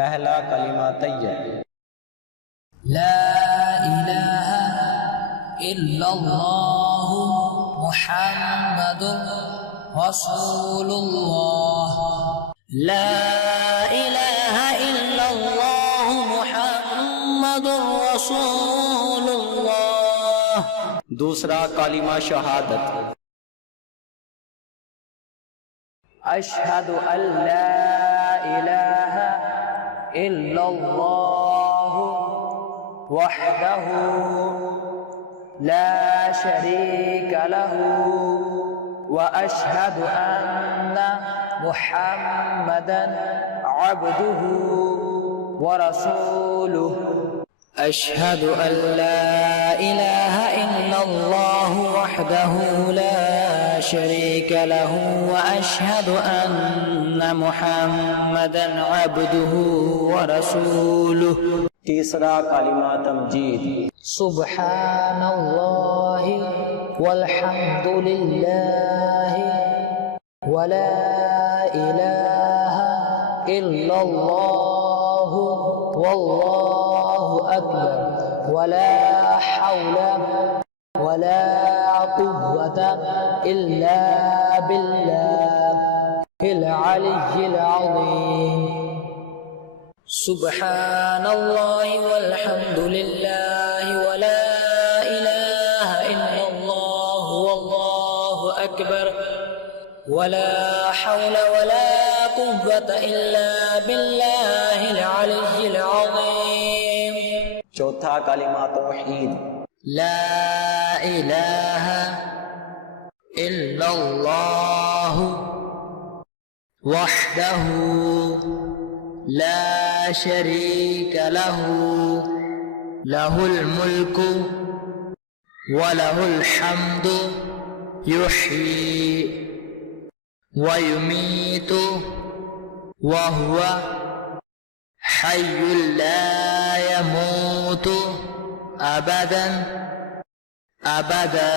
पहला कलिमा तैयब। ला इलाहा इल्लल्लाहु मुहम्मदुर रसूलुल्लाह। ला इलाहा इल्लल्लाहु मुहम्मदुर रसूलुल्लाह। दूसरा कलिमा शहादत। अशहदु अल्ला इलाहा इल्लल्लाहु वहदहु ला शरीका लहु व अशहदु अन्ना मुहम्मदन अब्दुहु व रसूलुहु। अशहदु अल्ला इलाहा इल्लल्लाहु वहदहु ला शरीका लहु व अशहदु अन्ना मुहम्मदन अब्दुहु व रसूलुहु। तीसरा कलिमा तमजीद। सुब्हानल्लाहि वल्हम्दुलिल्लाहि व ला इलाहा इल्लल्लाहु वल्लाहु अकबर व ला हौला व ला कुव्वता इल्ला बिल्लाहिल अलिय्यिल अज़ीम। सुब्हानल्लाहि वल्हम्दुलिल्लाहि व ला इलाहा इल्लल्लाहु वल्लाहु अकबर व ला हौला व ला कुव्वता इल्ला बिल्लाहिल अलिय्यिल अज़ीम। चौथा कलिमा तौहीद। ला इलाहा इल्लल्लाहु वहदहु ला शरीका लहु लहुल मुल्कु व लहुल हम्दु युह्यी व युमीतु व हुवा हय्युल ला यमूतु अबदन अबदा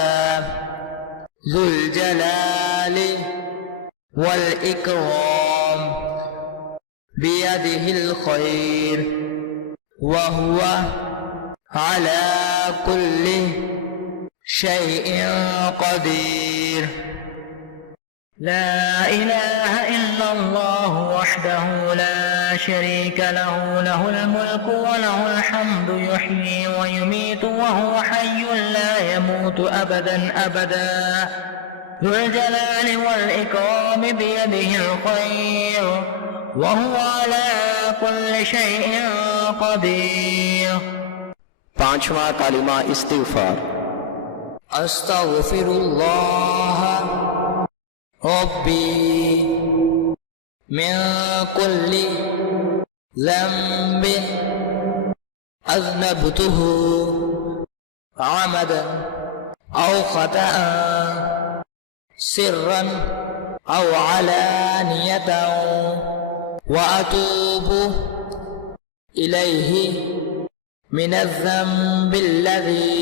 ज़ुल जलालि वल इकराम बियदिहिल खैर व हुवा अला कुल्लि शैइन क़दीर। ला इलाहा इल्लल्लाहु वहदहु ला शरीका लहु लहुल मुल्कु व लहुल हम्दु युह्यी व युमीतु व हुवा हय्युन ला यमूतु अबदन अबदा ज़ुल जलालि वल इकराम बियदिहिल खैर व हुवा अला कुल्लि शैइन क़दीर। पांचवा कलिमा इस्तिग़फ़ार। अस्तग़फिरुल्लाह रब्बी मिन कुल्लि ज़ंबिन अज़नबतुहु अमदन औ ख़तअन सिर्रन औ अलानियतन व अतूबु इलैहि मिनज़्ज़ंबिल्लज़ी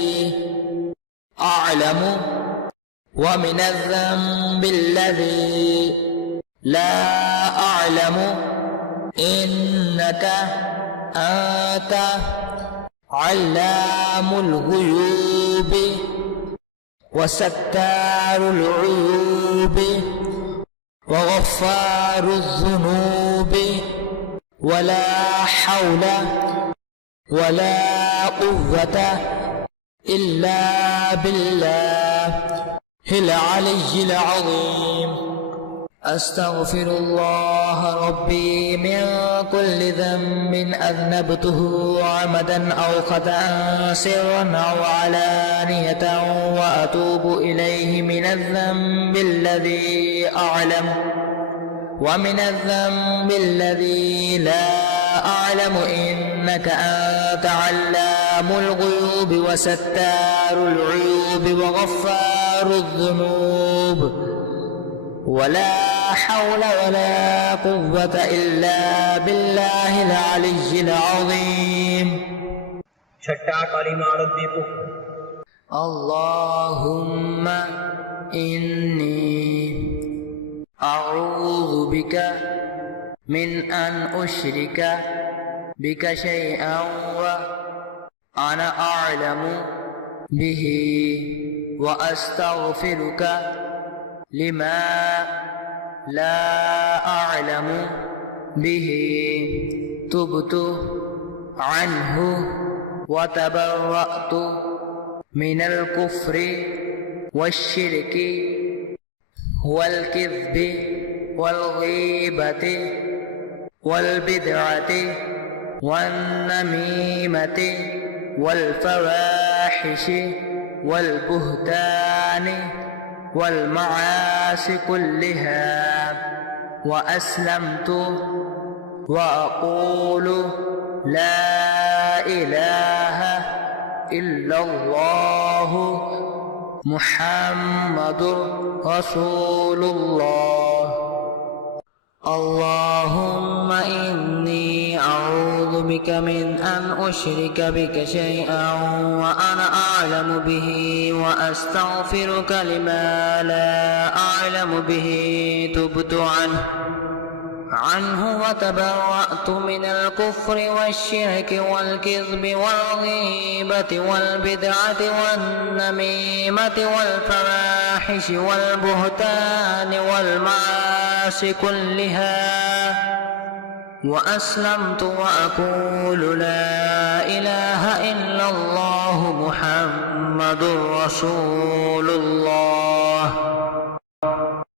अअलमु व मिनज़्ज़ंबिल्लज़ी ला अअलमु इन्नका अंत अल्लामुल ग़ुयूब व सत्तारुल उयूब व ग़फ़्फ़ारुज़ ज़ुनूब व ला हौला व ला क़ुव्वता इल्ला बिल्लाहिल अलिय्यिल अज़ीम। अस्तग़फिरुल्लाह रब्बी मिन कुल्लि ज़ंबिन अज़नबतुहु अमदन औ ख़तअन सिर्रन औ अलानियतन व अतूबु इलैहि मिनज़्ज़ंबिल्लज़ी अअलमु व मिनज़्ज़ंबिल्लज़ी ला अअलमु इन्नका अंत अल्लामुल ग़ुयूब व सत्तारुल उयूब व ग़फ़्फ़ारुज़ ज़ुनूब व ला हौला व ला क़ुव्वता इल्ला बिल्लाहिल अलिय्यिल अज़ीम। छठा कलिमा रद्दी कुफ्र। अल्लाहुम्मा इन्नी अऊज़ु बिका मिन अन उश्रिका بك شيئا وأنا أعلم به وأستغفرك لما لا أعلم به تبت عنه وتبرأت من الكفر والشرك والكذب والغيبة والبدعة والنميمة والفواحش والبهتان والمعاصي كلها وأسلمت وأقول لا إله إلا الله محمد رسول الله. اللهم إني أعوذ بك من أن أشرك بك شيئا وأنا أعلم به وأستغفرك لما لا أعلم به تبت عنه وتبرأت من الكفر والشرك والكذب والغيبة والبدعة والنميمة والفواحش والبهتان والمعاصي كلها وأسلمت وأقول لا إله إلا الله محمد رسول الله.